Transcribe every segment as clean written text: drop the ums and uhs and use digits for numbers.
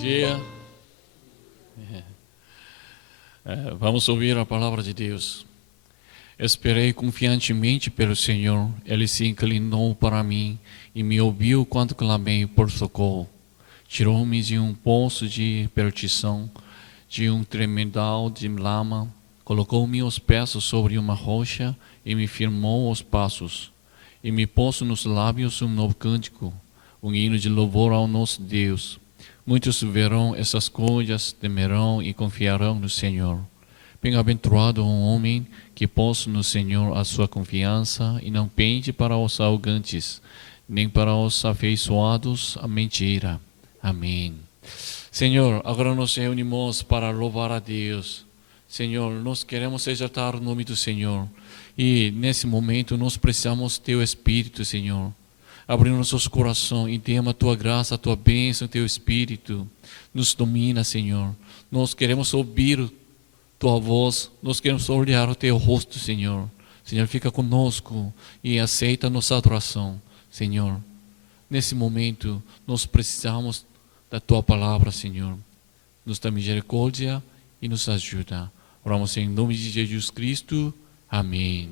dia. Vamos ouvir a palavra de Deus. Esperei confiantemente pelo Senhor. Ele se inclinou para mim e me ouviu quando clamei por socorro. Tirou-me de um poço de perdição, de um tremedal de lama. Colocou-me os pés sobre uma rocha e me firmou os passos. E me pôs nos lábios um novo cântico, um hino de louvor ao nosso Deus. Muitos verão essas coisas, temerão e confiarão no Senhor. Bem-aventurado um homem que pôs no Senhor a sua confiança e não pende para os arrogantes, nem para os afeiçoados à mentira. Amém. Senhor, agora nos reunimos para louvar a Deus. Senhor, nós queremos exaltar o nome do Senhor. E nesse momento nós precisamos do Teu Espírito, Senhor. Abre nossos corações e derrama a Tua graça, a Tua bênção, o Teu Espírito. Nos domina, Senhor. Nós queremos ouvir Tua voz, nós queremos olhar o Teu rosto, Senhor. Senhor, fica conosco e aceita a nossa adoração, Senhor. Nesse momento, nós precisamos da Tua palavra, Senhor. Nos dá misericórdia e nos ajuda. Oramos em nome de Jesus Cristo. Amém.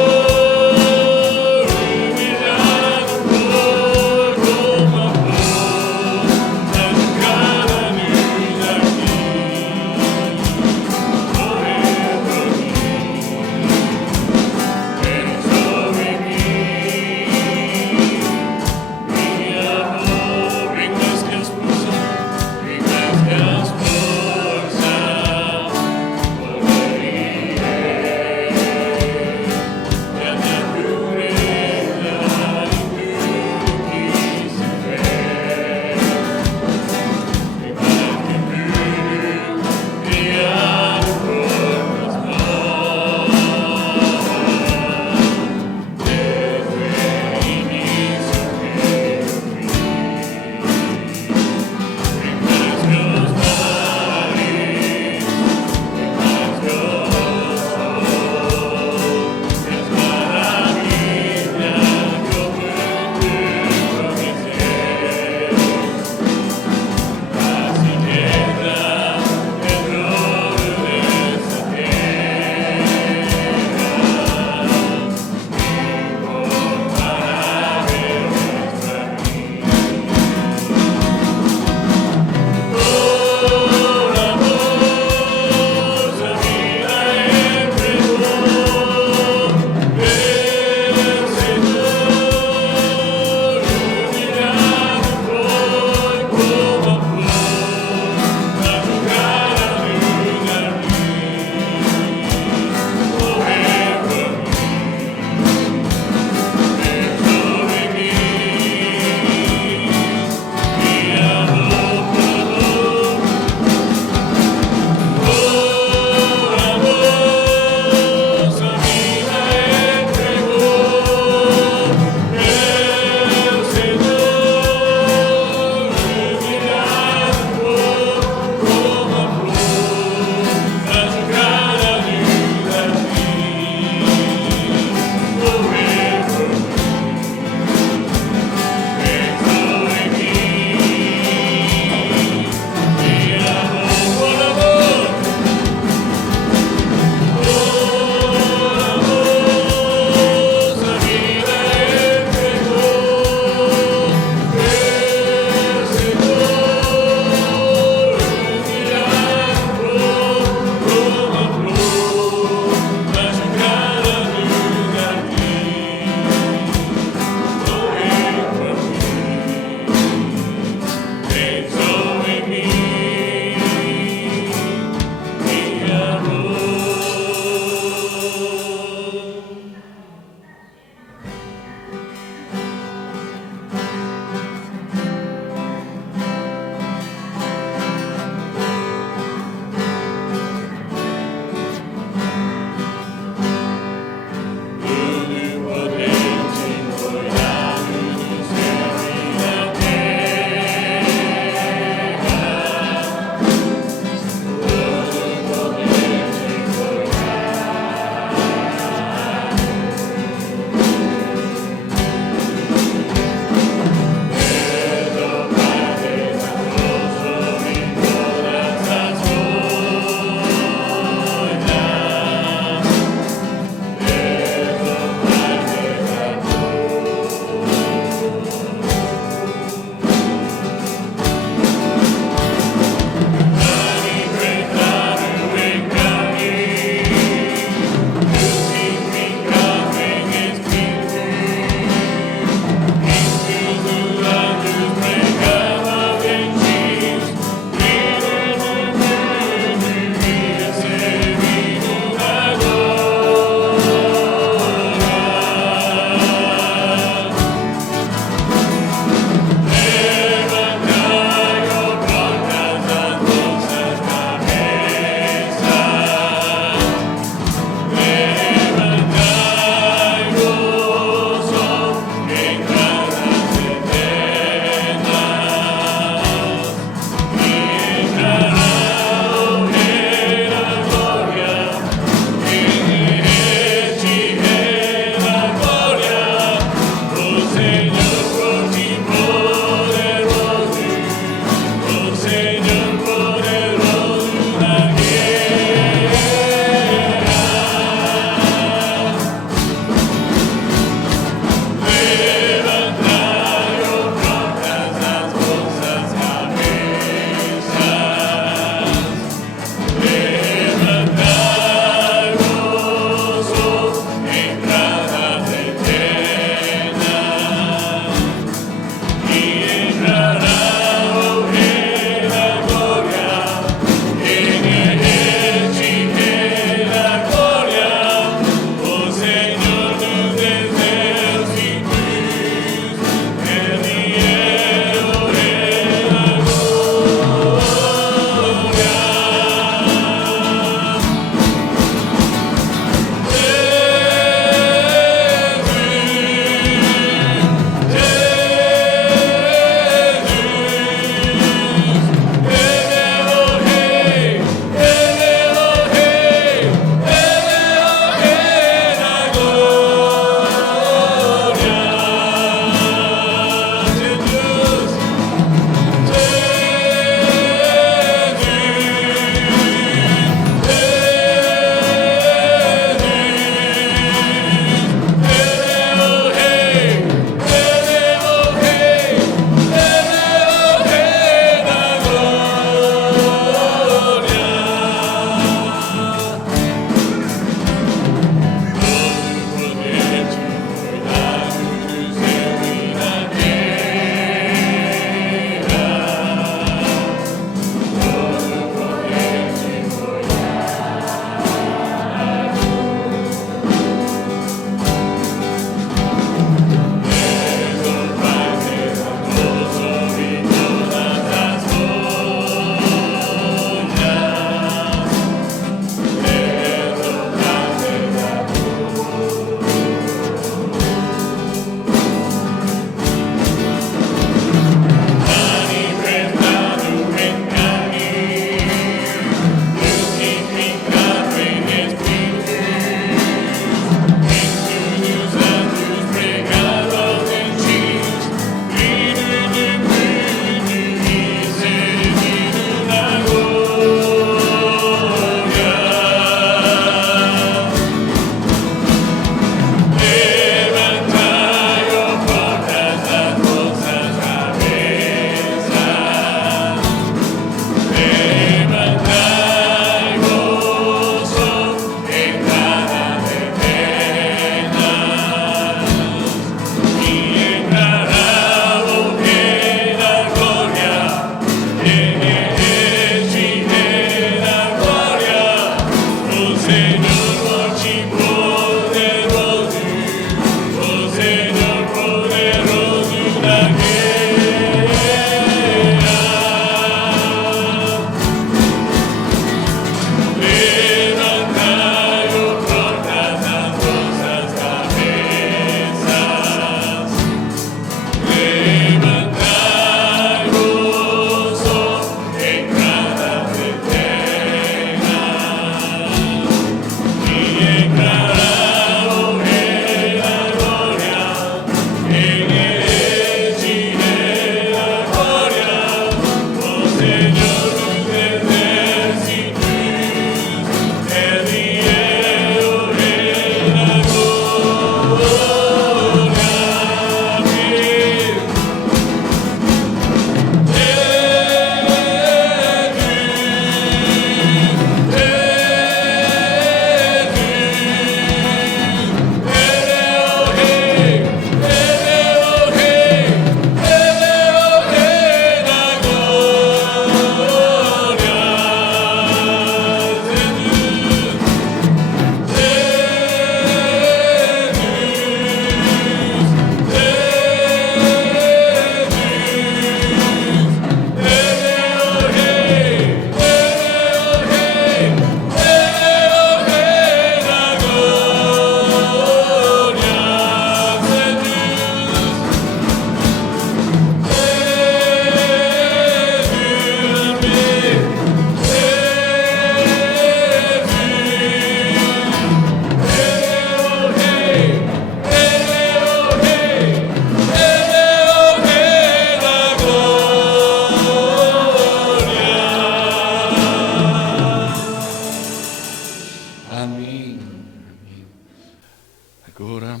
Agora,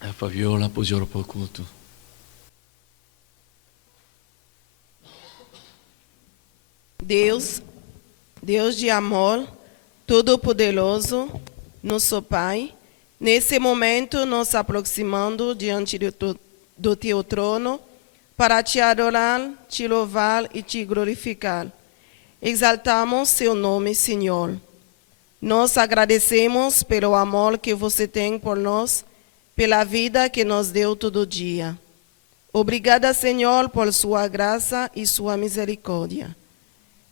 a Fabiola pode orar para o culto. Deus de amor, todo-poderoso, nosso Pai, nesse momento nos aproximando diante do teu trono para te adorar, te louvar e te glorificar. Exaltamos seu nome, Senhor. Nós agradecemos pelo amor que você tem por nós, pela vida que nos deu todo dia. Obrigada, Senhor, por sua graça e sua misericórdia.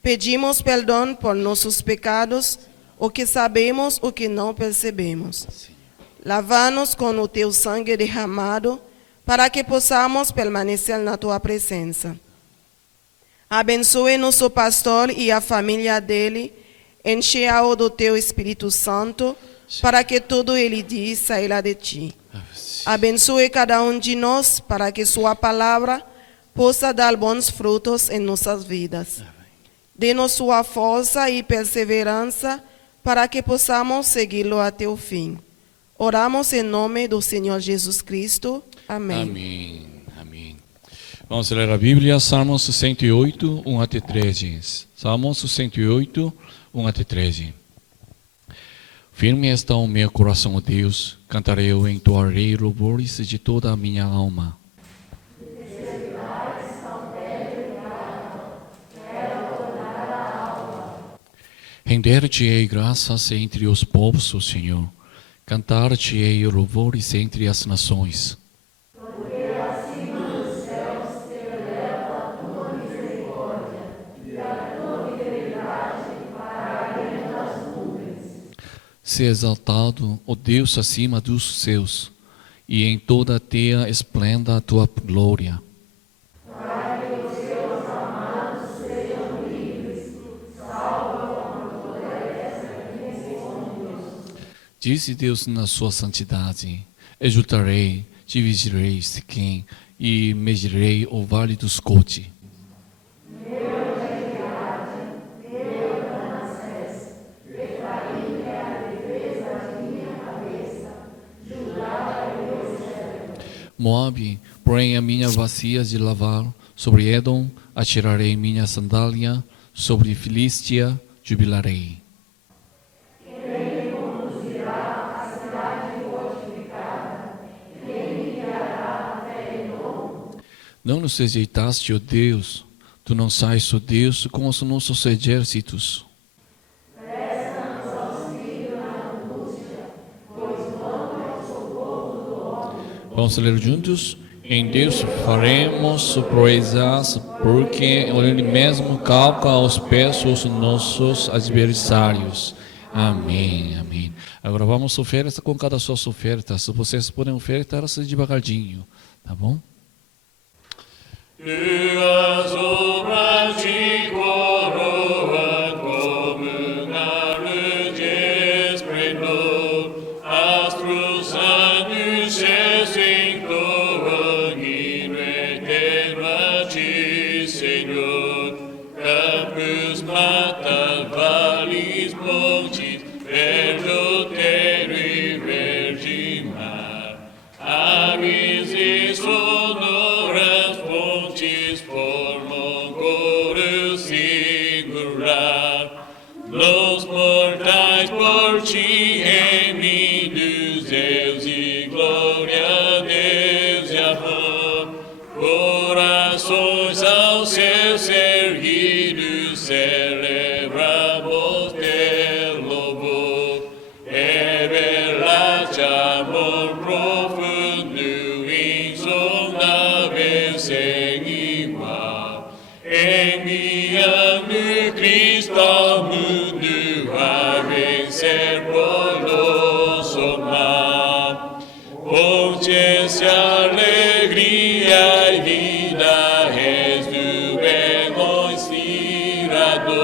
Pedimos perdão por nossos pecados, o que sabemos, o que não percebemos. Lava-nos com o teu sangue derramado, para que possamos permanecer na tua presença. Abençoe nosso pastor e a família dele, enche-o do teu Espírito Santo, para que tudo ele diz saia de ti. Abençoe cada um de nós, para que sua palavra possa dar bons frutos em nossas vidas. Dê-nos sua força e perseverança, para que possamos segui-lo até o fim. Oramos em nome do Senhor Jesus Cristo. Amém. Amém. Amém. Vamos ler a Bíblia, Salmos 68, 1 até 13. Salmos 68, 1 até 13. Firme está o meu coração, ó Deus, cantarei, eu entoarei louvores de toda a minha alma. Render-te-ei graças entre os povos, ó Senhor, cantar-te-ei louvores entre as nações. Porque acima dos céus te eleva a tua misericórdia e a tua fidelidade para além das nuvens. Se exaltado, ó Deus, acima dos céus, e em toda a terra esplenda a tua glória. Para que os seus amados sejam livres, salva com toda essa misericordia. Disse Deus na sua santidade: exultarei, dividirei Siquém e medirei o vale do Escote. Moabe, porém a minha bacia de lavar, sobre Edom atirarei minha sandália, sobre Filístia jubilarei. Não nos rejeitaste, ó Deus, tu não sais, ó Deus, com os nossos exércitos. Vamos ler juntos? Em Deus faremos proezas, porque Ele mesmo calca aos pés os nossos adversários. Amém, amém. Agora vamos ofertar com cada suas ofertas. Vocês podem ofertar assim devagarzinho, tá bom? Tuas obras de coroa como na luz de esplendor, astros anos se entoam hino eterno a ti, Senhor. Campos, matas, vales, montes, verde outeiro e verde mar, aves e sonoras fontes formam coro singular. Los mortais por ti remidos, Deus e glória, Deus e amor. Corações aos seus erguidos celebramos teu louvor. Revelaste amor profundo, insondável, sem igual. Enviando Cristo ao mundo a vencer por nosso mal. Consciência, alegria e vida, és do bem inspirador.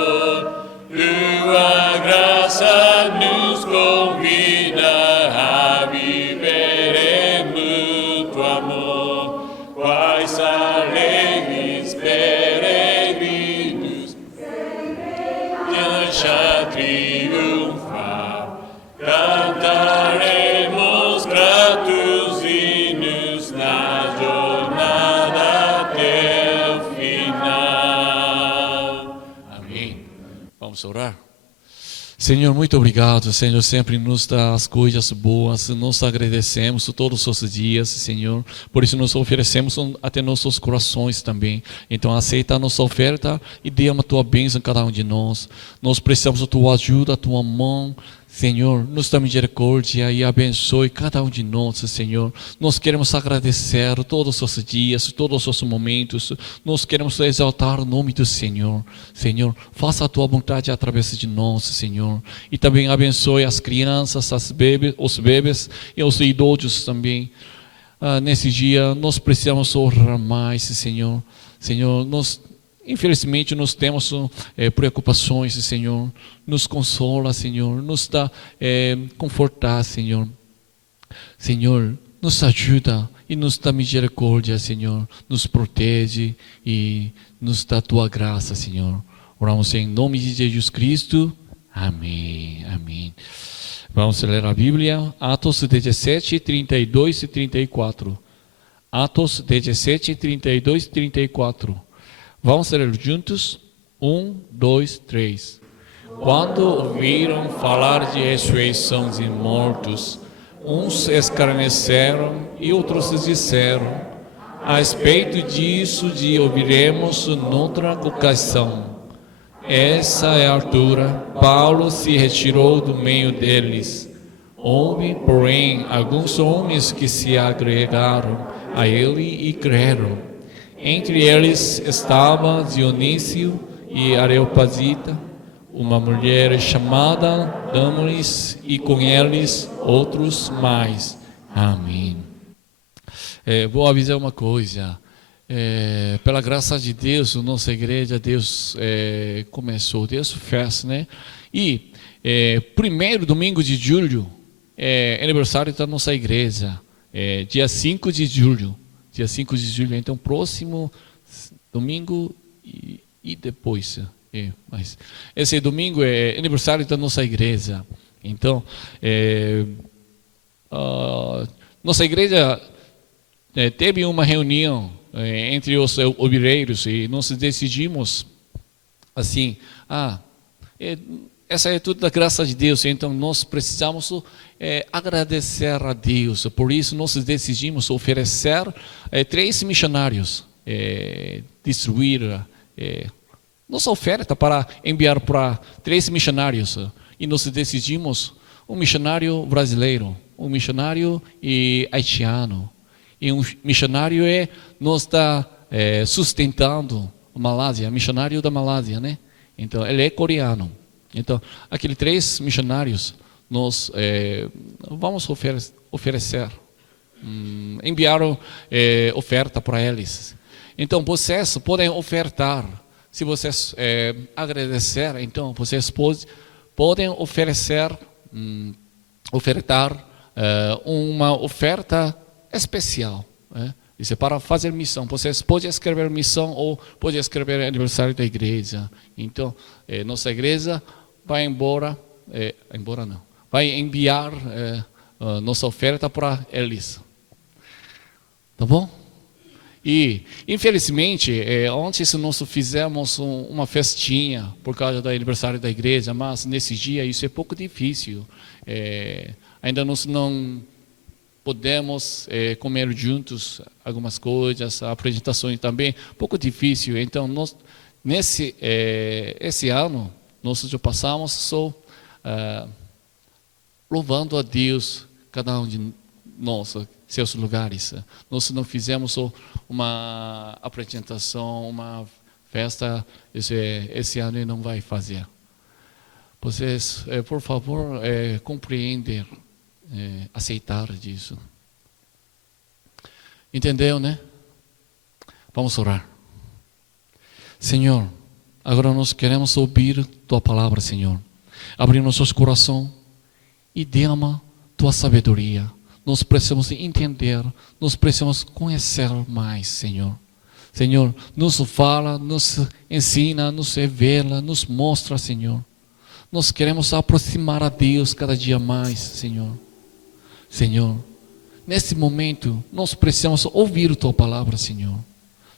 Tua graça nos convida a viver em mútuo amor. Quais alegres peregrinos, deixa triunfar, cantaremos graças Vamos orar? Senhor, muito obrigado, Senhor, sempre nos dá as coisas boas, nós agradecemos todos os dias, Senhor, por isso nós oferecemos até nossos corações também. Então aceita a nossa oferta e dê a tua bênção a cada um de nós. Nós precisamos da tua ajuda, a tua mão, Senhor, nos dá misericórdia e abençoe cada um de nós, Senhor. Nós queremos agradecer todos os dias, todos os momentos. Nós queremos exaltar o nome do Senhor. Senhor, faça a tua vontade através de nós, Senhor. E também abençoe as crianças, os bebês e os idosos também. Nesse dia, nós precisamos orar mais, Senhor. Senhor, infelizmente nós temos preocupações, Senhor. Nos consola, Senhor. Nos dá confortar, Senhor. Senhor, nos ajuda e nos dá misericórdia, Senhor. Nos protege e nos dá a tua graça, Senhor. Oramos em nome de Jesus Cristo. Amém. Amém. Vamos ler a Bíblia. Atos 17, 32 e 34. Atos 17, 32 e 34. Vamos ler juntos? 1, 2, 3. Quando ouviram falar de ressurreição de mortos, uns escarneceram e outros disseram: a respeito disso de ouviremos noutra ocasião. Essa é a altura. Paulo se retirou do meio deles. Houve, porém, alguns homens que se agregaram a ele e creram. Entre eles estava Dionísio e Areopagita, uma mulher chamada Dâmaris, e com eles outros mais. Amém. Vou avisar uma coisa. Pela graça de Deus, nossa igreja, Deus começou, Deus fez, né? E primeiro domingo de julho é aniversário da nossa igreja, dia 5 de julho. Dia 5 de julho, então próximo domingo e depois. Mas esse domingo é aniversário da nossa igreja. Então, nossa igreja teve uma reunião entre os obreiros e nós decidimos assim, essa é tudo da graça de Deus, então nós precisamos agradecer a Deus. Por isso nós decidimos oferecer 3 missionários, distribuir nossa oferta para enviar para 3 missionários. E nós decidimos um missionário brasileiro, um missionário haitiano, e um missionário nos está sustentando a Malásia, missionário da Malásia, né? Então ele é coreano. Então aqueles 3 missionários nós vamos oferecer, enviaram oferta para eles. Então vocês podem ofertar. Se vocês agradecer, então vocês podem ofertar uma oferta especial. Isso é para fazer missão. Vocês podem escrever missão ou podem escrever aniversário da igreja. Então, nossa igreja vai vai enviar nossa oferta para eles. Tá bom? E, infelizmente, antes nós fizemos uma festinha por causa do aniversário da igreja, mas nesse dia isso é pouco difícil. Ainda nós não podemos comer juntos algumas coisas, apresentações também, pouco difícil. Então, esse ano, nós já passamos só louvando a Deus, cada um de nós, seus lugares. Nós não fizemos só uma apresentação, uma festa, esse ano não vai fazer. Vocês, por favor, compreender, aceitar disso. Entendeu, né? Vamos orar. Senhor, agora nós queremos ouvir Tua palavra, Senhor. Abrir nossos corações e derrama Tua sabedoria. Nós precisamos entender, nós precisamos conhecer mais, Senhor. Senhor, nos fala, nos ensina, nos revela, nos mostra, Senhor. Nós queremos aproximar a Deus cada dia mais, Senhor. Senhor, nesse momento, nós precisamos ouvir a Tua palavra, Senhor.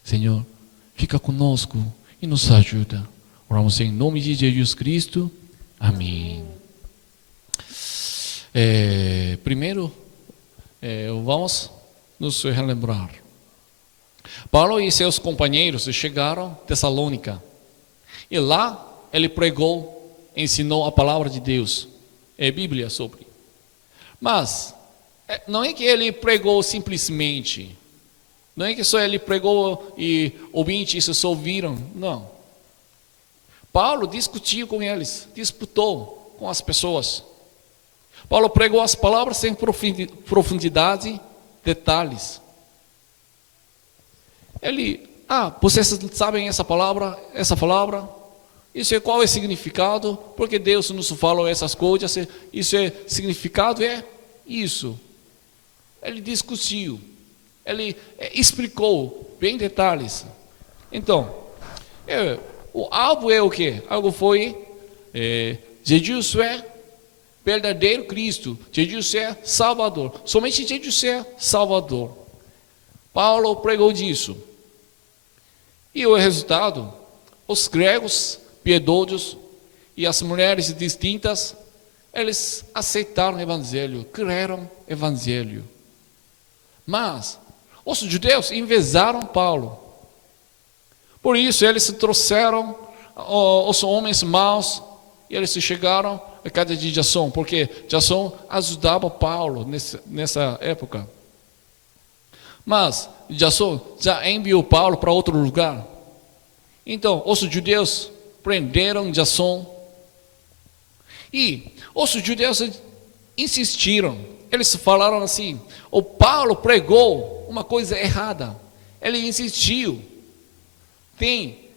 Senhor, fica conosco e nos ajuda. Oramos em nome de Jesus Cristo. Amém. Primeiro, vamos nos relembrar. Paulo e seus companheiros chegaram a Tessalônica. E lá ele pregou, ensinou a palavra de Deus. É Bíblia sobre. Mas não é que ele pregou simplesmente. Não é que só ele pregou e ouvintes só ouviram. Não. Paulo discutiu com eles, disputou com as pessoas. Paulo pregou as palavras sem profundidade, detalhes. Ele, vocês sabem essa palavra? Isso é qual é o significado? Porque Deus nos falou essas coisas. Isso é significado, é isso. Ele discutiu. Ele explicou bem detalhes. Então, o alvo é o quê? Algo foi Jesus é verdadeiro Cristo. Jesus é Salvador. Somente Jesus é Salvador. Paulo pregou disso. E o resultado, os gregos piedosos e as mulheres distintas, eles aceitaram o evangelho, creram no evangelho. Mas os judeus envejaram Paulo. Por isso eles trouxeram os homens maus e eles chegaram a casa de Jason, porque Jason ajudava Paulo nessa época. Mas Jason já enviou Paulo para outro lugar. Então os judeus prenderam Jason. E os judeus insistiram. Eles falaram assim: o Paulo pregou uma coisa errada. Ele insistiu. Tem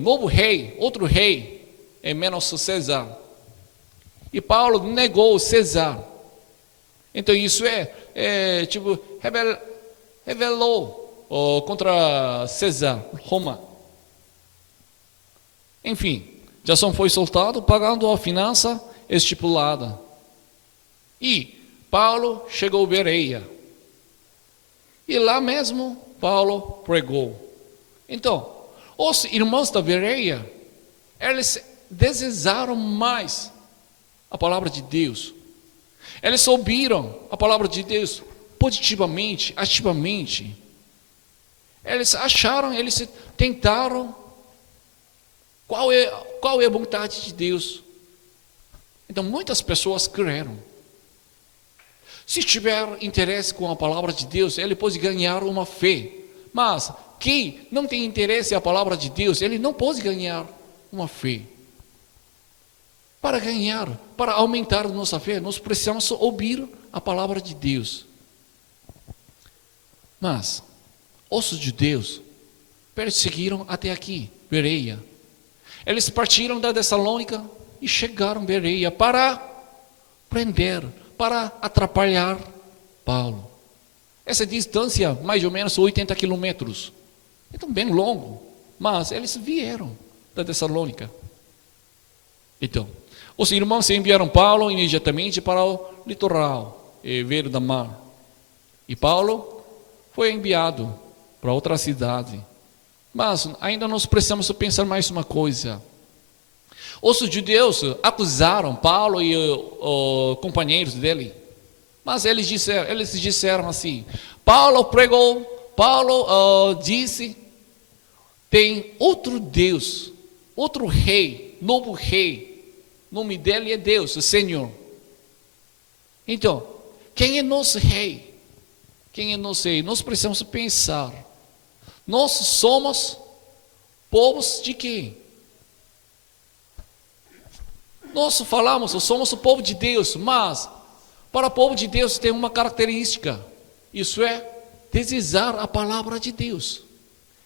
novo rei, outro rei, menos César. E Paulo negou César. Então isso revelou contra César, Roma. Enfim, Jason foi soltado pagando a finança estipulada. E Paulo chegou a Bereia. E lá mesmo Paulo pregou. Então, os irmãos da Bereia, eles desejaram mais a palavra de Deus. Eles ouviram a palavra de Deus positivamente, ativamente. Eles acharam, eles tentaram qual é a vontade de Deus. Então muitas pessoas creram. Se tiver interesse com a palavra de Deus, ele pode ganhar uma fé. Mas quem não tem interesse na palavra de Deus, ele não pode ganhar uma fé. Para ganhar, para aumentar a nossa fé, nós precisamos ouvir a palavra de Deus. Mas os judeus perseguiram até aqui, Bereia. Eles partiram da Tessalônica e chegaram a Bereia para prender, para atrapalhar Paulo. Essa distância, mais ou menos 80 quilômetros. Então, bem longo. Mas eles vieram da Tessalônica. Então, os irmãos enviaram Paulo imediatamente para o litoral, Vero da Mar. E Paulo foi enviado para outra cidade. Mas ainda nós precisamos pensar mais uma coisa. Os judeus acusaram Paulo e os companheiros dele. Mas eles disseram assim: Paulo pregou, Paulo disse, tem outro Deus, outro rei, novo rei. O nome dele é Deus, o Senhor. Então, quem é nosso rei? Quem é nosso rei? Nós precisamos pensar. Nós somos povos de quem? Nós falamos, somos o povo de Deus, mas para o povo de Deus tem uma característica. Isso é desejar a palavra de Deus.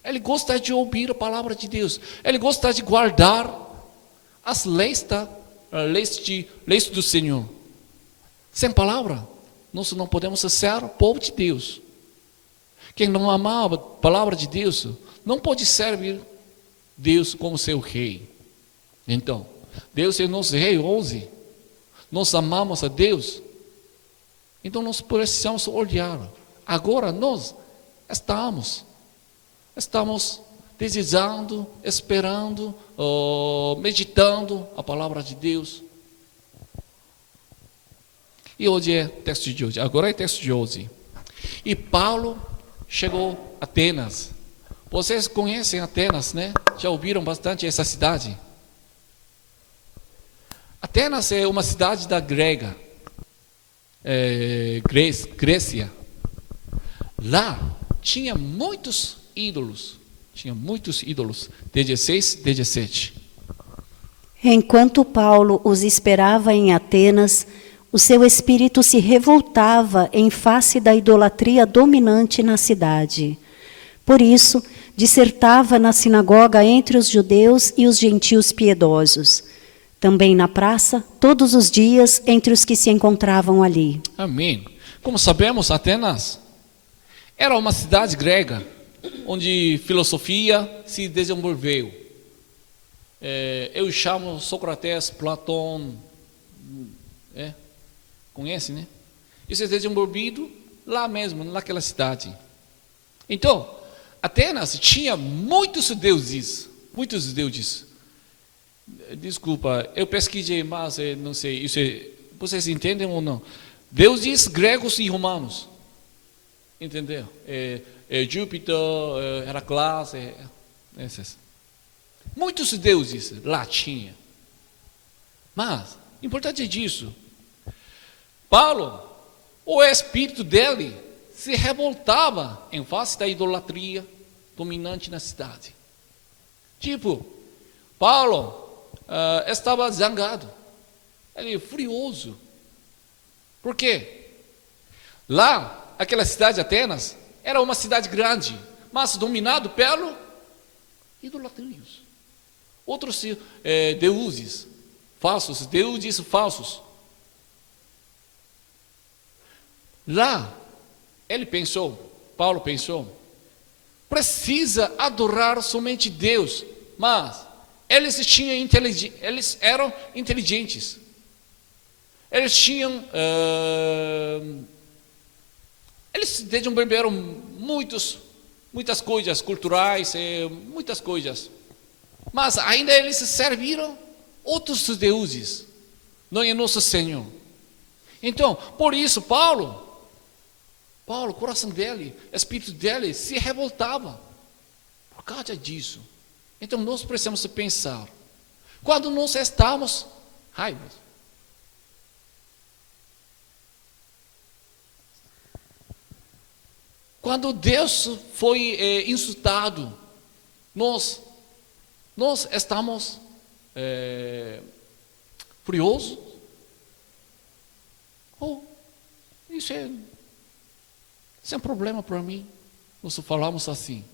Ele gosta de ouvir a palavra de Deus. Ele gosta de guardar as leis do Senhor. Sem palavra, nós não podemos ser o povo de Deus. Quem não amava a palavra de Deus não pode servir Deus como seu rei. Então, Deus é nosso rei 11. Nós amamos a Deus. Então nós precisamos olhar. Agora nós estamos desejando, esperando meditando a palavra de Deus. E hoje é texto de hoje, agora é texto de hoje. E Paulo chegou a Atenas. Vocês conhecem Atenas, né? Já ouviram bastante essa cidade? Atenas é uma cidade da Grécia. Lá tinha muitos ídolos. 16, 17. Enquanto Paulo os esperava em Atenas, o seu espírito se revoltava em face da idolatria dominante na cidade. Por isso, dissertava na sinagoga entre os judeus e os gentios piedosos. Também na praça, todos os dias, entre os que se encontravam ali. Amém. Como sabemos, Atenas era uma cidade grega, onde filosofia se desenvolveu. Eu chamo Sócrates, Platão, conhece, né? Isso é desenvolvido lá mesmo, naquela cidade. Então, Atenas tinha muitos deuses. Desculpa, eu pesquisei, mas não sei, vocês entendem ou não? Deuses gregos e romanos. Entendeu? Júpiter, Heracles, esses. Muitos deuses lá tinha. Mas, importante é disso. Paulo, o espírito dele se revoltava em face da idolatria dominante na cidade. Paulo estava zangado, ele furioso. Por quê? Lá, aquela cidade de Atenas, era uma cidade grande, mas dominado pelo idolatrias. Outros deuses falsos. Lá, Paulo pensou, precisa adorar somente Deus, mas eles eram inteligentes, eles desenvolveram muitas coisas culturais, muitas coisas, mas ainda eles serviram outros deuses, não é nosso Senhor. Então, por isso, Paulo, o coração dele, o espírito dele se revoltava por causa disso. Então, nós precisamos pensar, quando nós estamos raivos, quando Deus foi insultado, nós estamos furiosos? Isso é um problema para mim. Nós falamos assim.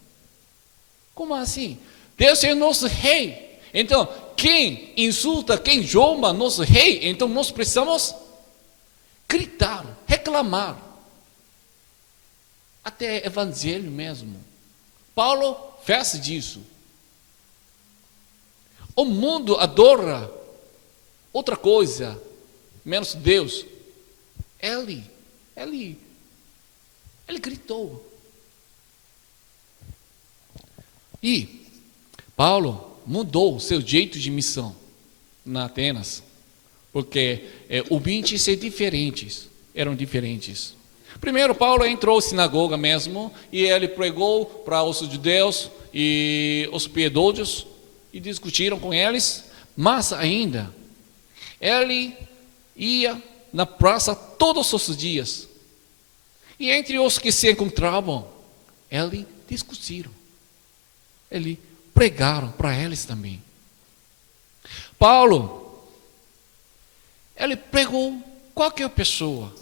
Como assim? Deus é nosso rei. Então, quem insulta, quem zomba nosso rei, então nós precisamos gritar, reclamar. Até evangelho mesmo. Paulo fez disso. O mundo adora outra coisa, menos Deus. Ele gritou. E Paulo mudou seu jeito de missão na Atenas, porque ouvintes eram diferentes. Primeiro, Paulo entrou na sinagoga mesmo, e ele pregou para os judeus e os piedosos, e discutiram com eles, mas ainda, ele ia na praça todos os dias, e entre os que se encontravam, ele discutiram, ele pregaram para eles também. Paulo, ele pregou qualquer pessoa,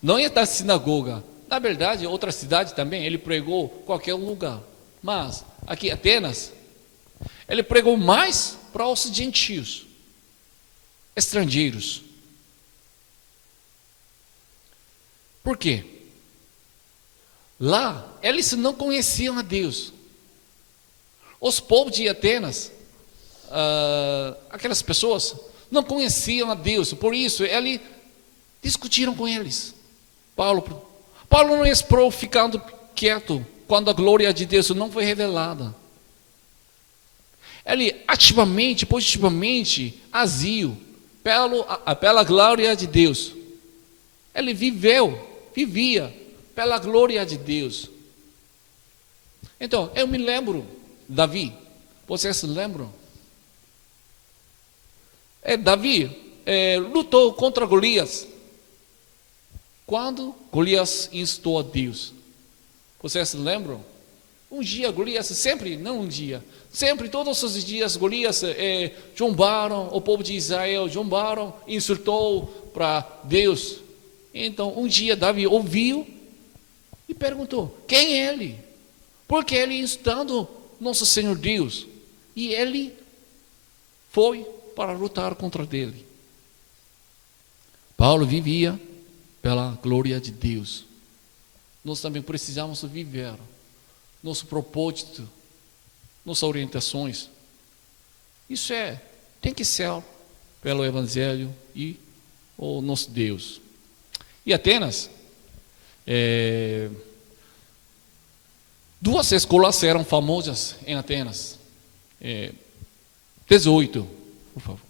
não é da sinagoga, na verdade, outra cidade também, ele pregou qualquer lugar, mas aqui em Atenas, ele pregou mais para os gentios, estrangeiros. Por quê? Lá, eles não conheciam a Deus. Os povos de Atenas, aquelas pessoas, não conheciam a Deus, por isso, eles discutiram com eles. Paulo não esperou ficando quieto quando a glória de Deus não foi revelada. ele ativamente, positivamente agiu pela glória de Deus. Ele vivia pela glória de Deus. Então, eu me lembro, Davi, vocês se lembram? Davi lutou contra Golias. Quando Golias instou a Deus. Vocês se lembram? Um dia Golias, sempre todos os dias Golias zombaram, o povo de Israel zombaram, insultou para Deus. Então um dia Davi ouviu e perguntou, quem é ele? Porque ele instando nosso Senhor Deus. E ele foi para lutar contra ele. Paulo vivia pela glória de Deus. Nós também precisamos viver nosso propósito, nossas orientações. Isso tem que ser pelo Evangelho e o nosso Deus. E Atenas, duas escolas eram famosas em Atenas. 18, por favor.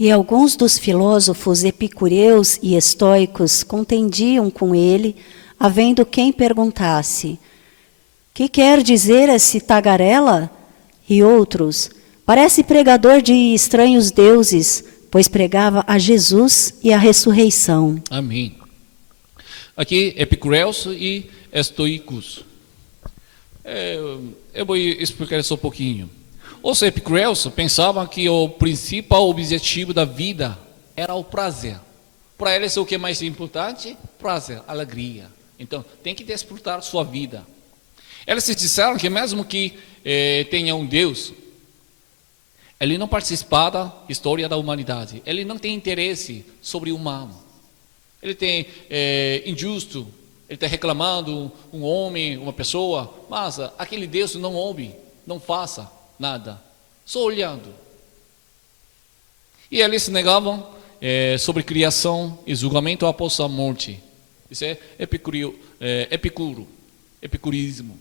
E alguns dos filósofos epicureus e estoicos contendiam com ele, havendo quem perguntasse: que quer dizer esse tagarela? E outros: parece pregador de estranhos deuses, pois pregava a Jesus e a ressurreição. Amém. Aqui, epicureus e estoicos. Eu vou explicar isso um pouquinho. Os epicureus pensavam que o principal objetivo da vida era o prazer. Para eles, o que é mais importante? Prazer, alegria. Então, tem que desfrutar sua vida. Eles disseram que mesmo que tenha um Deus, ele não participa da história da humanidade. Ele não tem interesse sobre o humano. Ele tem injusto, ele está reclamando um homem, uma pessoa, mas aquele Deus não ouve, não faça nada, só olhando. E eles negavam sobre criação e julgamento após a morte. Isso é epicurismo.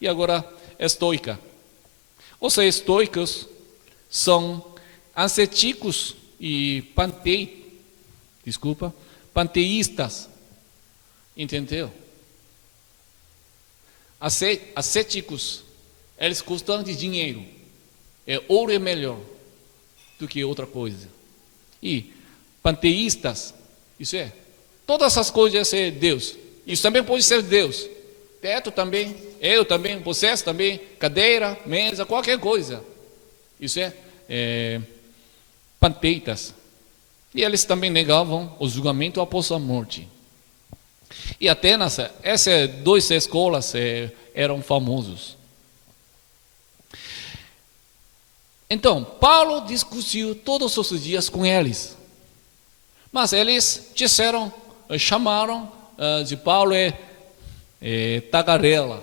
E agora, estoica. Os estoicos são ascéticos e panteístas. Entendeu? Ascéticos, eles gostam de dinheiro. Ouro é melhor do que outra coisa. E panteístas, isso todas essas coisas é Deus. Isso também pode ser Deus. Teto também, eu também, vocês também, cadeira, mesa, qualquer coisa. Isso panteitas. E eles também negavam o julgamento após a morte. E Atenas, essas duas escolas eram famosos. Então, Paulo discutiu todos os dias com eles. Mas eles chamaram de Paulo tagarela.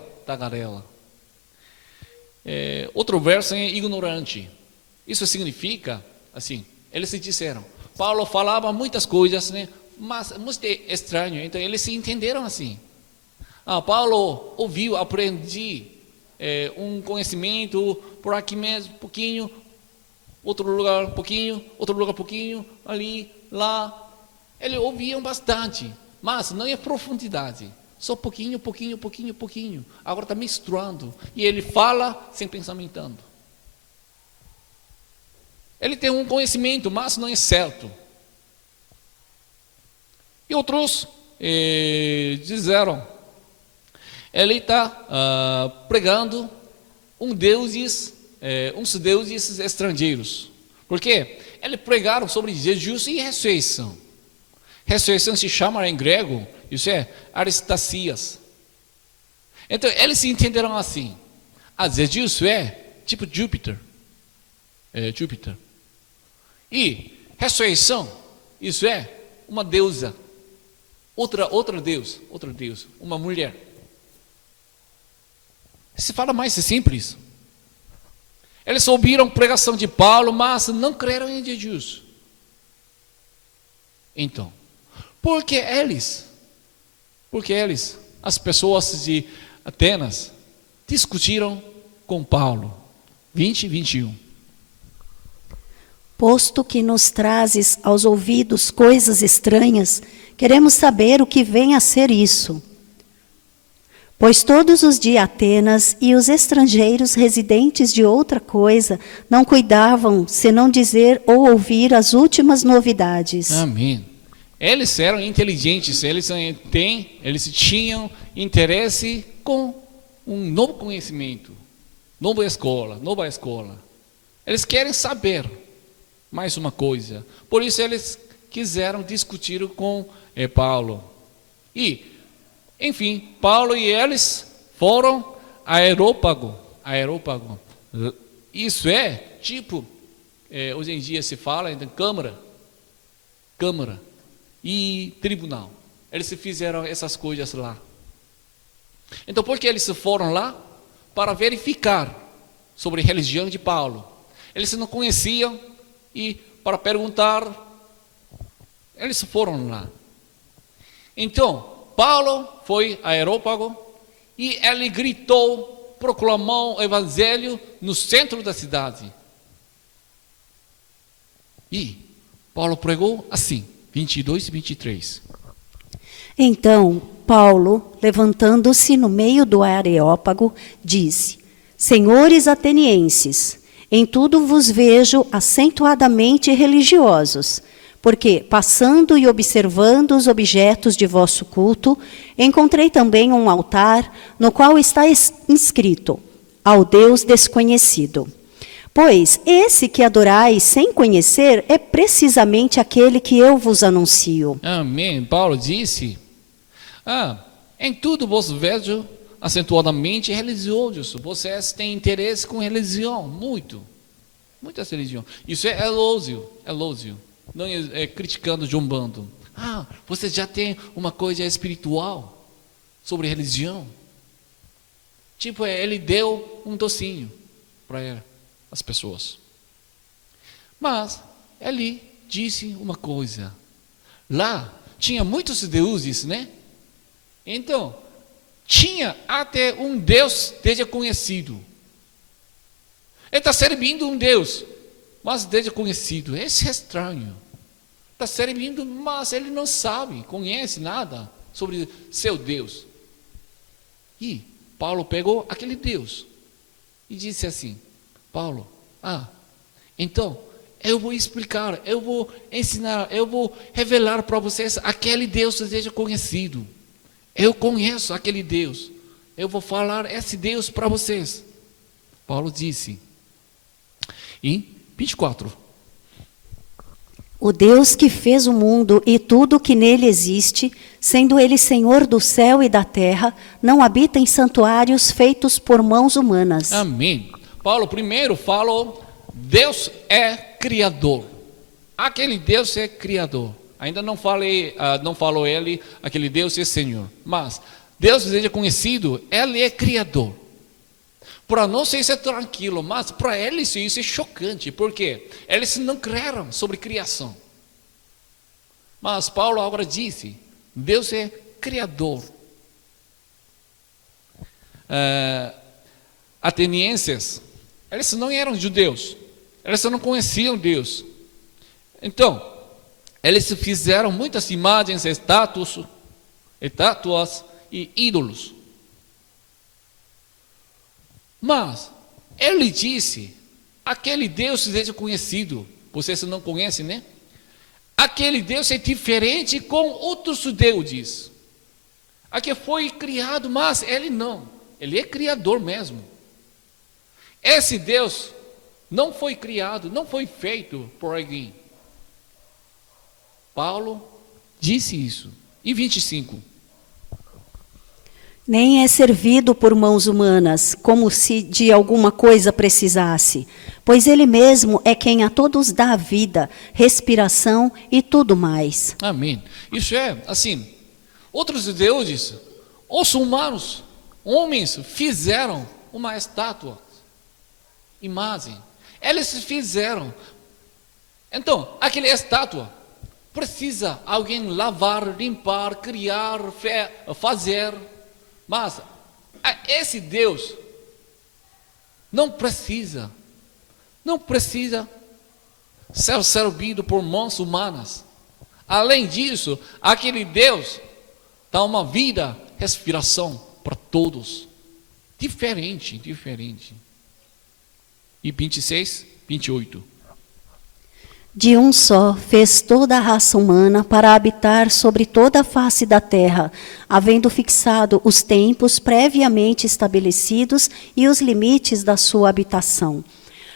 Outro verso é ignorante. Isso significa, assim, eles disseram, Paulo falava muitas coisas, mas muito estranho. Então eles se entenderam assim. Paulo ouviu, aprendi um conhecimento por aqui mesmo, pouquinho, outro lugar pouquinho, ali, lá. Eles ouviam bastante, mas não em profundidade. Só pouquinho. Agora está misturando. E ele fala sem pensamentando. Ele tem um conhecimento, mas não é certo. E outros disseram, ele está pregando uns deuses estrangeiros. Por quê? Eles pregaram sobre Jesus e ressurreição. Ressurreição se chama em grego, isso aristasias. Então, eles se entenderam assim. Jesus tipo Júpiter. E ressurreição, isso uma deusa. Outro Deus, uma mulher. Se fala mais simples. Eles ouviram a pregação de Paulo, mas não creram em Jesus. Então, por que eles, as pessoas de Atenas, discutiram com Paulo. 20 e 21. Posto que nos trazes aos ouvidos coisas estranhas, queremos saber o que vem a ser isso. Pois todos os de Atenas e os estrangeiros residentes de outra coisa não cuidavam senão dizer ou ouvir as últimas novidades. Amém. Eles eram inteligentes, eles tinham interesse com um novo conhecimento, nova escola. Eles querem saber mais uma coisa. Por isso eles quiseram discutir com Paulo. E, enfim, Paulo e eles foram a Areópago. Isso é tipo, hoje em dia se fala em câmara e tribunal. Eles fizeram essas coisas lá. Então, por que eles foram lá? Para verificar sobre a religião de Paulo. Eles não conheciam e para perguntar, eles foram lá. Então, Paulo foi a Areópago e ele gritou, proclamou o evangelho no centro da cidade. E Paulo pregou assim, 22 e 23. Então, Paulo, levantando-se no meio do Areópago, disse: Senhores atenienses, em tudo vos vejo acentuadamente religiosos, porque, passando e observando os objetos de vosso culto, encontrei também um altar no qual está inscrito: ao Deus desconhecido. Pois esse que adorais sem conhecer é precisamente aquele que eu vos anuncio. Amém. Paulo disse, em tudo vos vejo acentuadamente religiosos. Vocês têm interesse com religião, muitas religiões. Isso é elogio. Não é criticando, zombando. Você já tem uma coisa espiritual sobre religião. Tipo, ele deu um docinho para as pessoas. Mas ele disse uma coisa. Lá tinha muitos deuses, né? Então, tinha até um Deus desconhecido. Ele está servindo um Deus, mas desconhecido. Esse é estranho. Está servindo, mas ele não sabe, conhece nada sobre seu Deus. E Paulo pegou aquele Deus e disse assim: Paulo, então eu vou explicar, eu vou ensinar, eu vou revelar para vocês aquele Deus desconhecido. Eu conheço aquele Deus. Eu vou falar esse Deus para vocês. Paulo disse em 24. O Deus que fez o mundo e tudo que nele existe, sendo ele Senhor do céu e da terra, não habita em santuários feitos por mãos humanas. Amém. Paulo primeiro falou, Deus é criador. Aquele Deus é criador. Ainda não falou ele, aquele Deus é Senhor. Mas Deus seja conhecido, ele é criador. Para nós isso é tranquilo, mas para eles isso é chocante. Por quê? Eles não creram sobre criação. Mas Paulo agora disse, Deus é criador. Atenienses, eles não eram judeus. Eles não conheciam Deus. Então, eles fizeram muitas imagens, estátuas e ídolos. Mas ele disse, aquele Deus seja conhecido. Vocês não conhecem, né? Aquele Deus é diferente com outros deuses. Aqui foi criado, mas ele não. Ele é criador mesmo. Esse Deus não foi criado, não foi feito por alguém. Paulo disse isso. E 25. Nem é servido por mãos humanas, como se de alguma coisa precisasse, pois ele mesmo é quem a todos dá vida, respiração e tudo mais. Amém. Isso é assim, outros deuses, os humanos, homens fizeram uma estátua, imagem. Eles fizeram. Então, aquela estátua precisa alguém lavar, limpar, criar, fazer. Mas esse Deus não precisa ser servido por mãos humanas. Além disso, aquele Deus dá uma vida, respiração para todos. Diferente. E 26, 28. De um só fez toda a raça humana para habitar sobre toda a face da terra, havendo fixado os tempos previamente estabelecidos e os limites da sua habitação.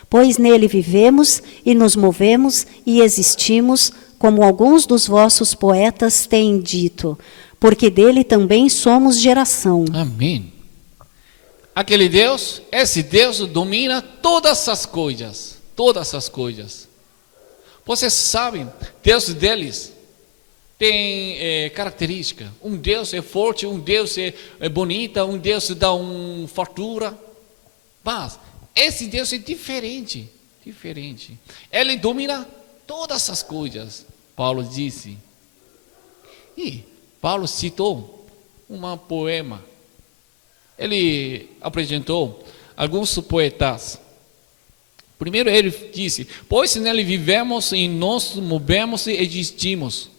Pois nele vivemos e nos movemos e existimos, como alguns dos vossos poetas têm dito, porque dele também somos geração. Amém. Aquele Deus, esse Deus domina todas as coisas. Vocês sabem, Deus deles tem característica. Um Deus é forte, um Deus é bonita, um Deus dá uma fartura. Mas esse Deus é diferente. Ele domina todas as coisas, Paulo disse. E Paulo citou um poema. Ele apresentou alguns poetas. Primeiro ele disse, pois nele vivemos e nos movemos e existimos.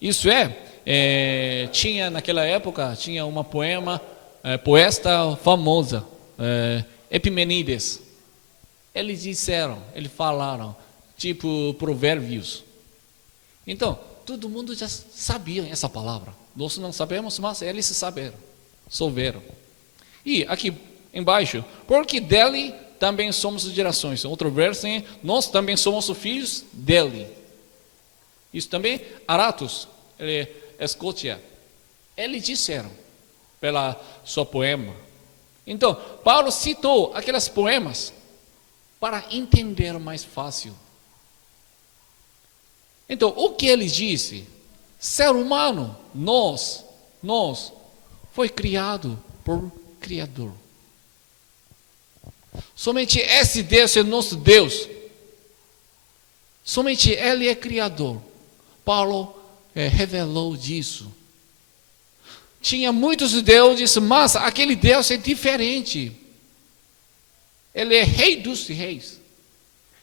Isso tinha naquela época, tinha uma poeta famosa, Epimenides. Eles falaram, tipo provérbios. Então, todo mundo já sabia essa palavra. Nós não sabemos, mas eles souberam. E aqui embaixo, porque dele também somos gerações. Outro verso, nós também somos filhos dele. Isso também, Aratus, Escócia, eles disseram pela sua poema. Então, Paulo citou aqueles poemas para entender mais fácil. Então, o que ele disse? Ser humano, nós, foi criado por Criador. Somente esse Deus é nosso Deus. Somente Ele é Criador. Paulo revelou disso. Tinha muitos deuses, mas aquele Deus é diferente. Ele é Rei dos Reis.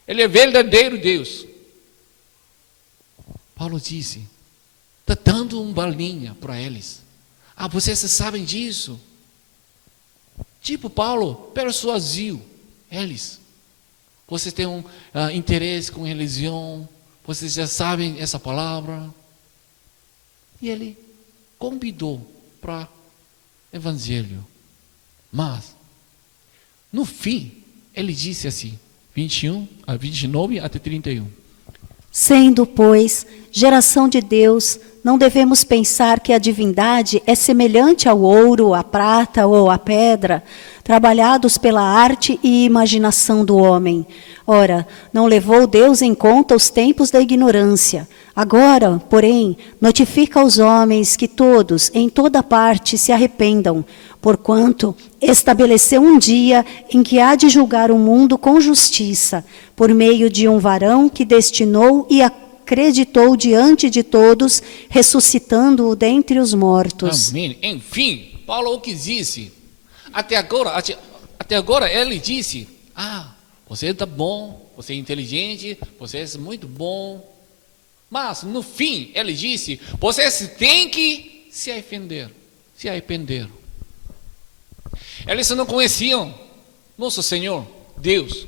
Ele é verdadeiro Deus. Paulo disse, está dando uma balinha para eles. Vocês sabem disso? Tipo Paulo persuadiu eles. Vocês têm interesse com religião, vocês já sabem essa palavra. E ele convidou para o evangelho. Mas, no fim, ele disse assim, 29 até 31. Sendo, pois, geração de Deus, não devemos pensar que a divindade é semelhante ao ouro, à prata ou à pedra, trabalhados pela arte e imaginação do homem. Ora, não levou Deus em conta os tempos da ignorância. Agora, porém, notifica aos homens que todos, em toda parte, se arrependam, porquanto estabeleceu um dia em que há de julgar o mundo com justiça, por meio de um varão que destinou e acreditou diante de todos, ressuscitando-o dentre os mortos. Amém. Enfim, Paulo o que disse? Até agora ele disse, você está bom, você é inteligente, você é muito bom. Mas no fim ele disse, vocês têm que se arrepender. Eles não conheciam nosso Senhor, Deus.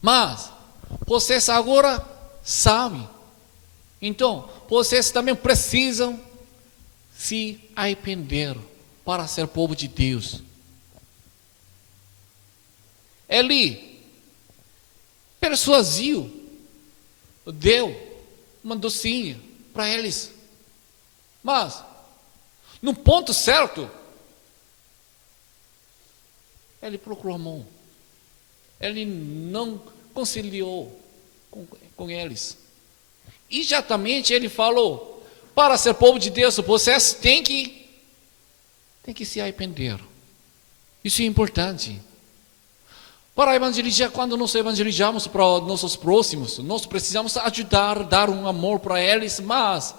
Mas vocês agora sabem. Então, vocês também precisam se arrepender para ser povo de Deus. Ele persuadiu, deu uma docinha para eles. Mas, no ponto certo, ele proclamou. Ele não conciliou com eles. Imediatamente ele falou, para ser povo de Deus, vocês têm que se arrepender. Isso é importante. Para evangelizar, quando nós evangelizamos para nossos próximos, nós precisamos ajudar, dar um amor para eles, mas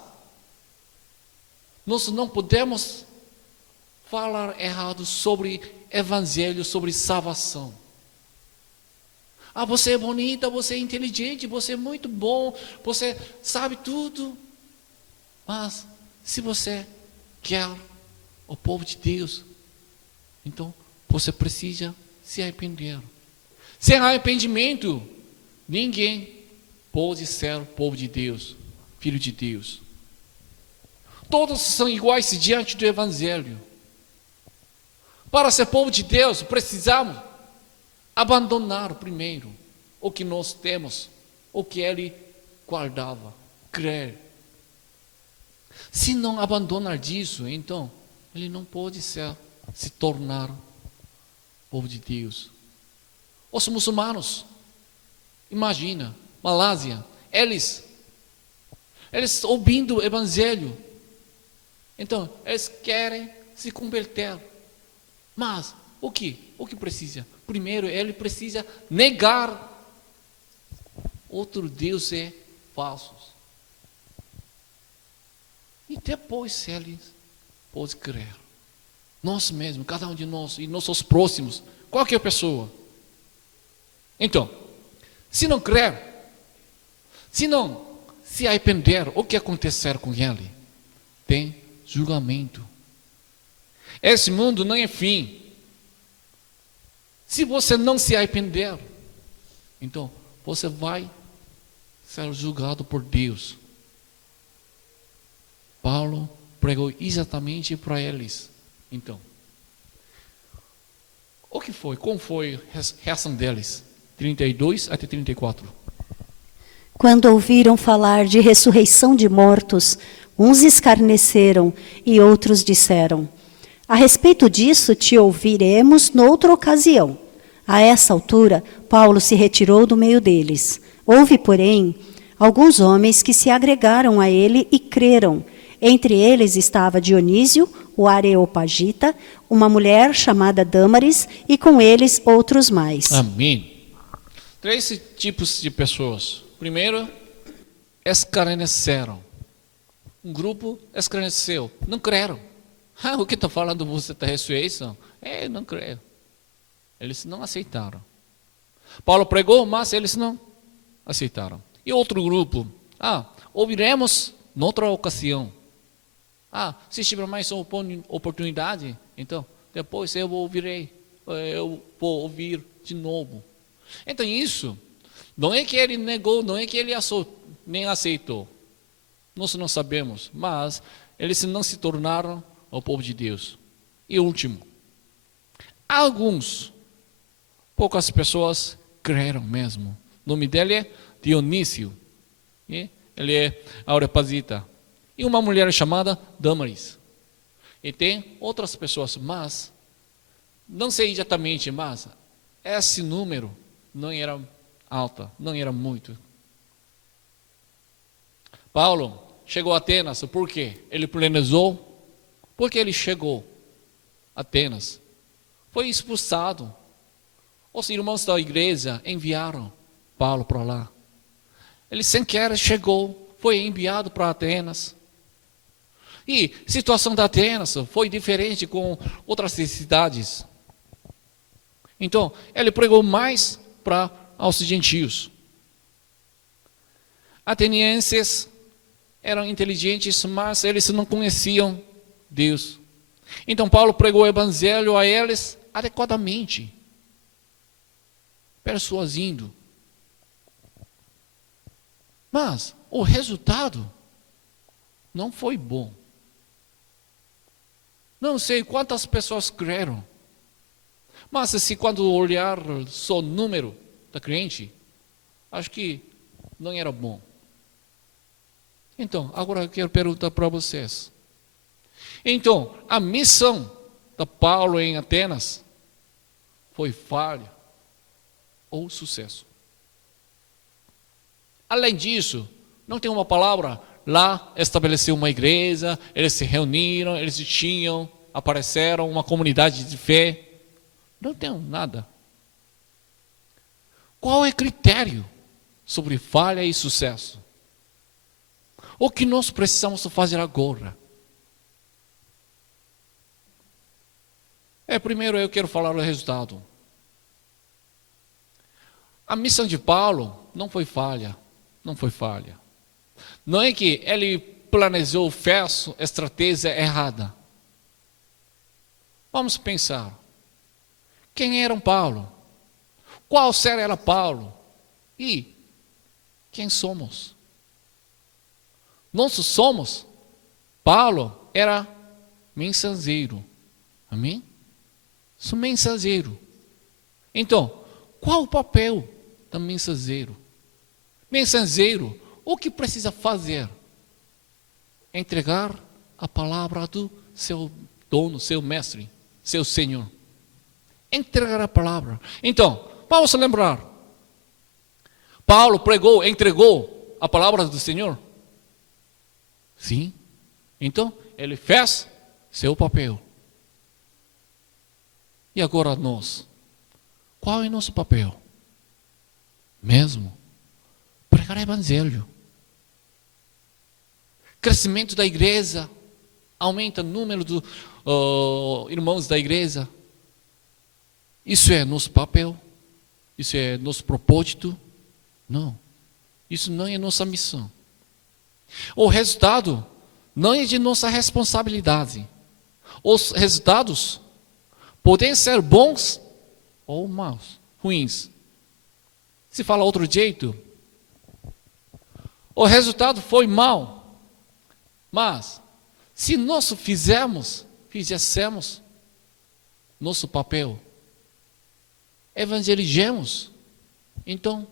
nós não podemos falar errado sobre evangelho sobre salvação. Ah, você é bonita, você é inteligente, você é muito bom, você sabe tudo. Mas se você quer o povo de Deus, então você precisa se arrepender. Sem arrependimento, ninguém pode ser o povo de Deus, filho de Deus. Todos são iguais diante do evangelho. Para ser povo de Deus, precisamos abandonar primeiro o que nós temos, o que Ele guardava, crer. Se não abandonar disso, então ele não pode se tornar povo de Deus. Os muçulmanos, imagina, Malásia, eles ouvindo o evangelho, então eles querem se converter. Mas o que precisa? Primeiro, ele precisa negar outro Deus falsos. E depois eles podem crer. Nós mesmos, cada um de nós e nossos próximos, qualquer pessoa. Então, se não crer, se não se arrepender, o que acontecer com ele? Tem julgamento. Esse mundo não é fim. Se você não se arrepender, então você vai ser julgado por Deus. Paulo pregou exatamente para eles. Então, o que foi? Como foi a reação deles? 32 até 34. Quando ouviram falar de ressurreição de mortos, uns escarneceram e outros disseram: a respeito disso te ouviremos noutra ocasião. A essa altura, Paulo se retirou do meio deles. Houve, porém, alguns homens que se agregaram a ele e creram. Entre eles estava Dionísio, o Areopagita, uma mulher chamada Dâmaris, e com eles outros mais. Amém. 3 tipos de pessoas. Primeiro, escarneceram. Um grupo escarneceu, não creram. O que está falando você da ressurreição? Não creio. Eles não aceitaram. Paulo pregou, mas eles não aceitaram. E outro grupo, ouviremos noutra ocasião. Se tiver mais oportunidade, então depois eu vou ouvir de novo. Então isso, não é que ele negou, não é que ele nem aceitou. Nós não sabemos, mas eles não se tornaram o povo de Deus. E último, poucas pessoas creram mesmo. O nome dele é Dionísio. Ele é Areopagita. E uma mulher chamada Dâmaris. E tem outras pessoas, mas não sei exatamente, mas esse número não era alto, não era muito. Paulo chegou a Atenas, por quê? Ele planejou, porque ele chegou a Atenas. Foi expulsado. Os irmãos da igreja enviaram Paulo para lá. Ele sem querer chegou, foi enviado para Atenas. E a situação da Atenas foi diferente com outras cidades. Então, ele pregou mais para os gentios. Atenienses eram inteligentes, mas eles não conheciam Deus. Então, Paulo pregou o evangelho a eles adequadamente, persuadindo. Mas o resultado não foi bom. Não sei quantas pessoas creram. Mas se quando olhar só o número da crente, acho que não era bom. Então, agora eu quero perguntar para vocês. Então, a missão de Paulo em Atenas foi falha ou sucesso? Além disso, não tem uma palavra, lá estabeleceu uma igreja, eles se reuniram, eles apareceram, uma comunidade de fé. Não tem nada. Qual é o critério sobre falha e sucesso? O que nós precisamos fazer agora? Primeiro eu quero falar o resultado. A missão de Paulo não foi falha. Não foi falha. Não é que ele planejou, fez estratégia errada. Vamos pensar. Quem era Paulo? Qual ser era Paulo? E quem somos? Nós somos. Paulo era mensageiro. Amém? Sou mensageiro. Então, qual o papel do mensageiro? Mensageiro, o que precisa fazer? Entregar a palavra do seu dono, seu mestre, seu Senhor. Entregar a palavra. Então, vamos lembrar. Paulo pregou, entregou a palavra do Senhor? Sim. Então, ele fez seu papel. E agora nós? Qual é o nosso papel? Mesmo pregar o evangelho. Crescimento da igreja, aumenta o número dos irmãos da igreja. Isso é nosso papel? Isso é nosso propósito? Não. Isso não é nossa missão. O resultado não é de nossa responsabilidade. Os resultados podem ser bons ou maus, ruins. Se fala outro jeito, o resultado foi mau. Mas, se nós fizéssemos nosso papel, evangelizemos, então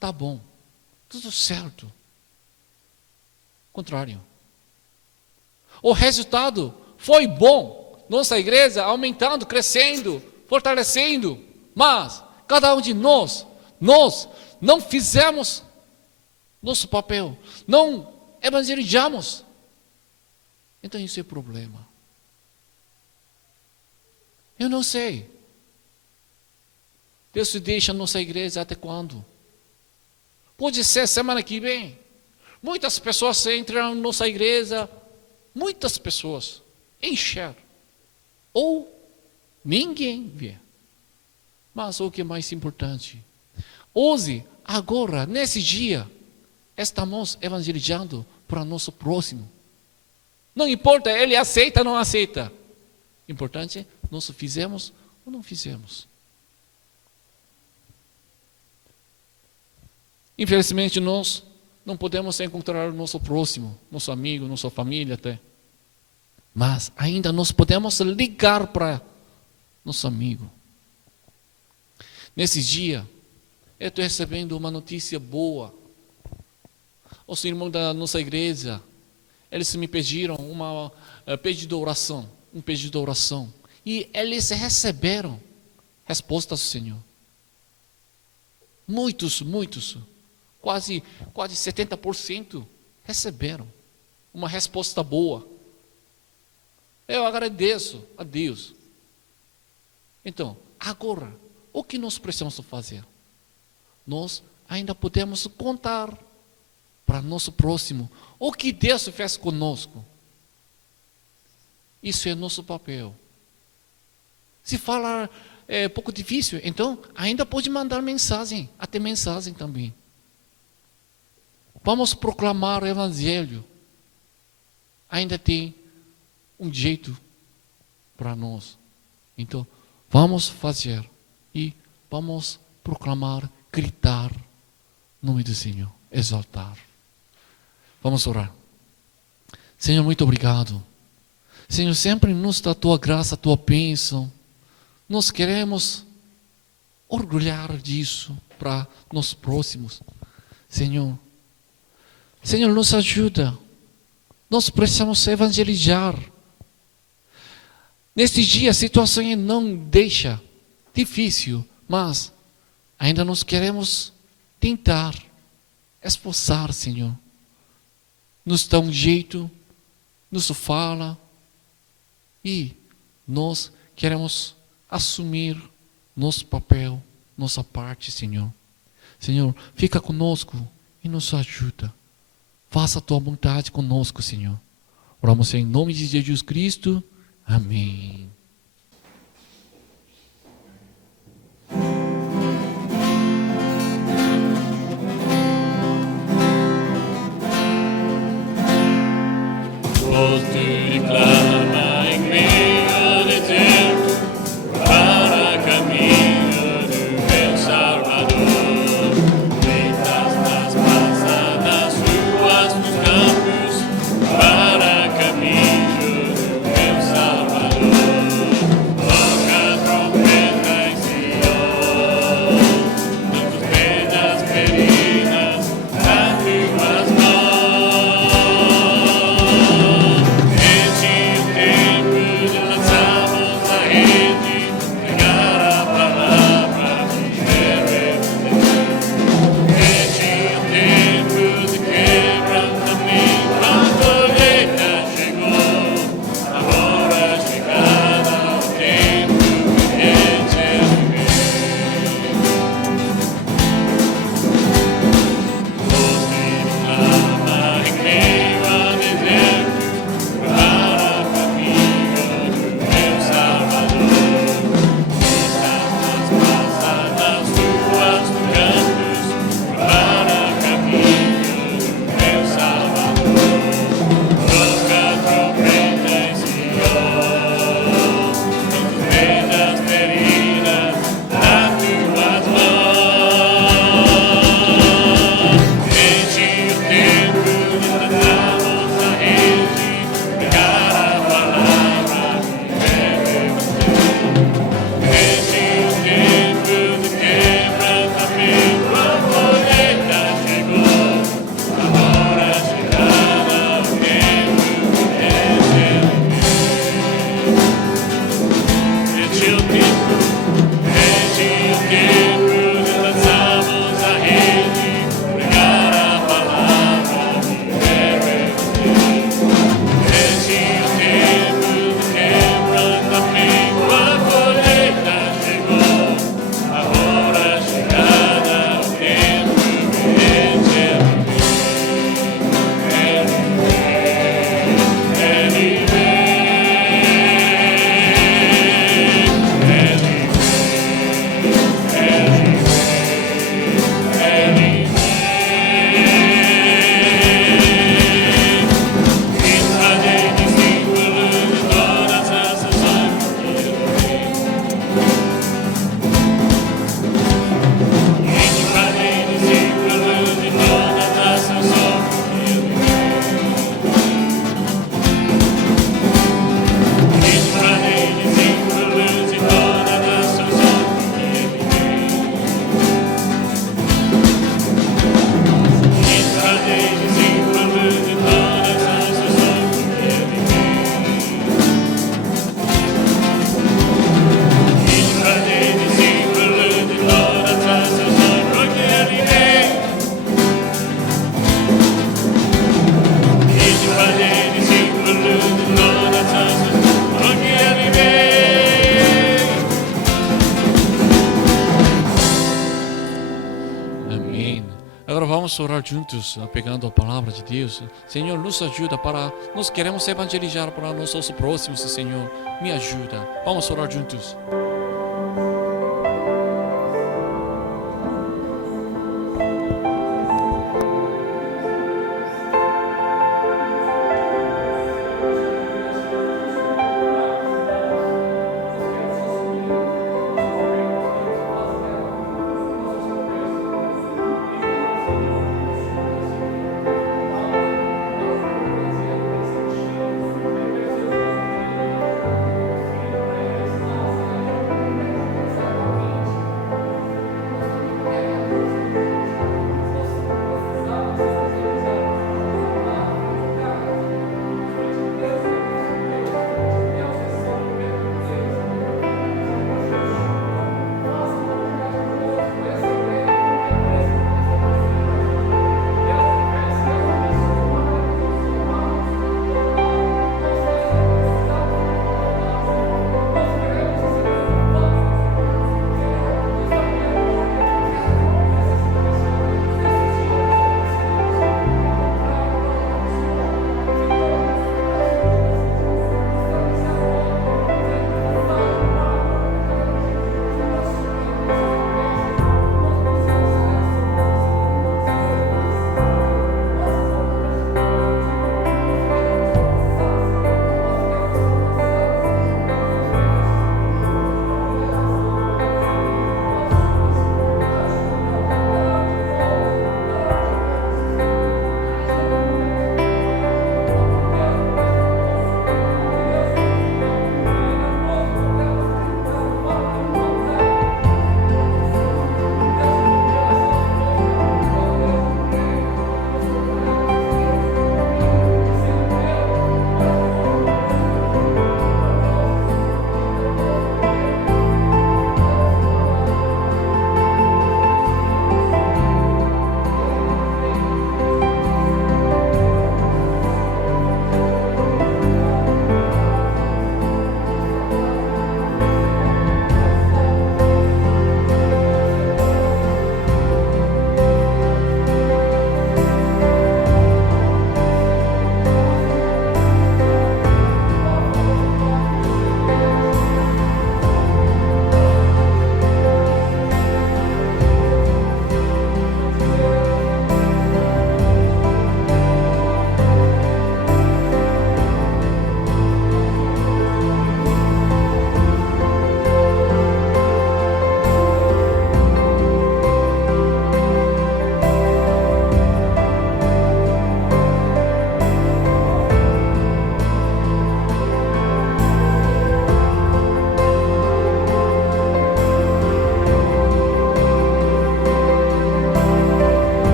tá bom, tudo certo. Contrário. O resultado foi bom, nossa igreja aumentando, crescendo, fortalecendo, mas cada um de nós não fizemos nosso papel, não evangelizamos. Então isso é problema. Eu não sei. Deus se deixa nossa igreja até quando? Pode ser semana que vem. Muitas pessoas entram na nossa igreja, muitas pessoas encher. Ou ninguém vê. Mas o que é mais importante? Hoje, agora, nesse dia, estamos evangelizando para nosso próximo. Não importa, ele aceita ou não aceita. Importante é, nós fizemos ou não fizemos. Infelizmente, nós não podemos encontrar o nosso próximo, nosso amigo, nossa família até. Mas ainda nós podemos ligar para nosso amigo. Nesse dia, eu estou recebendo uma notícia boa. Os irmãos da nossa igreja, eles me pediram um pedido de oração. E eles receberam respostas do Senhor. Muitos, quase 70% receberam uma resposta boa. Eu agradeço a Deus. Então, agora, o que nós precisamos fazer? Nós ainda podemos contar para nosso próximo o que Deus fez conosco. Isso é nosso papel. Se falar é pouco difícil, então ainda pode mandar mensagem, até mensagem também. Vamos proclamar o Evangelho. Ainda tem um jeito para nós. Então, vamos fazer e vamos proclamar, gritar o nome do Senhor, exaltar. Vamos orar. Senhor, muito obrigado. Senhor, sempre nos dá a tua graça, a tua bênção. Nós queremos orgulhar disso para nós próximos. Senhor, nos ajuda. Nós precisamos evangelizar. Neste dia a situação não deixa difícil, mas ainda nós queremos tentar, esforçar, Senhor. Nos dá um jeito, nos fala e nós queremos assumir nosso papel, nossa parte, Senhor. Senhor, fica conosco e nos ajuda. Faça a tua vontade conosco, Senhor. Oramos em nome de Jesus Cristo. Amém. voz te clama en medio de tiempo, para camino del Salvador. Mientras las pasadas ruas, tus campos, para camino del Salvador. Toca trompeta en Sion, de tus penas feridas, da tu mão. Vamos orar juntos, pegando a palavra de Deus. Senhor, nos ajuda para... Nós queremos evangelizar para nossos próximos, Senhor. Me ajuda. Vamos orar juntos.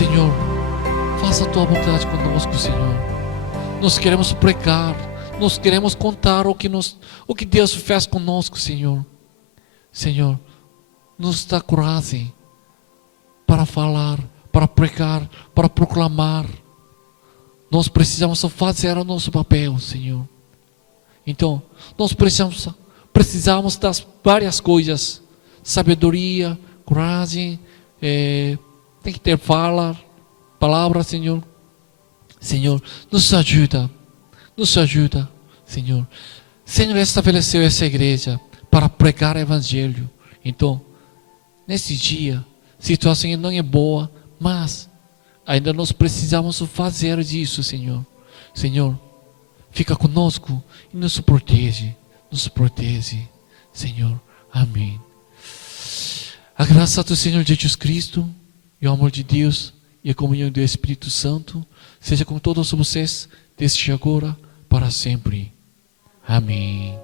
Senhor, faça a tua vontade conosco, Senhor. Nós queremos pregar, nós queremos contar o que Deus fez conosco, Senhor. Senhor, nos dá coragem para falar, para pregar, para proclamar. Nós precisamos fazer o nosso papel, Senhor. Então, nós precisamos das várias coisas: sabedoria, coragem, tem que ter palavra, Senhor. Senhor, nos ajuda, Senhor. Senhor estabeleceu essa igreja para pregar o Evangelho. Então, nesse dia, a situação não é boa, mas ainda nós precisamos fazer disso, Senhor. Senhor, fica conosco e nos protege, Senhor. Amém. A graça do Senhor Jesus Cristo e o amor de Deus e a comunhão do Espírito Santo seja com todos vocês, desde agora para sempre. Amém.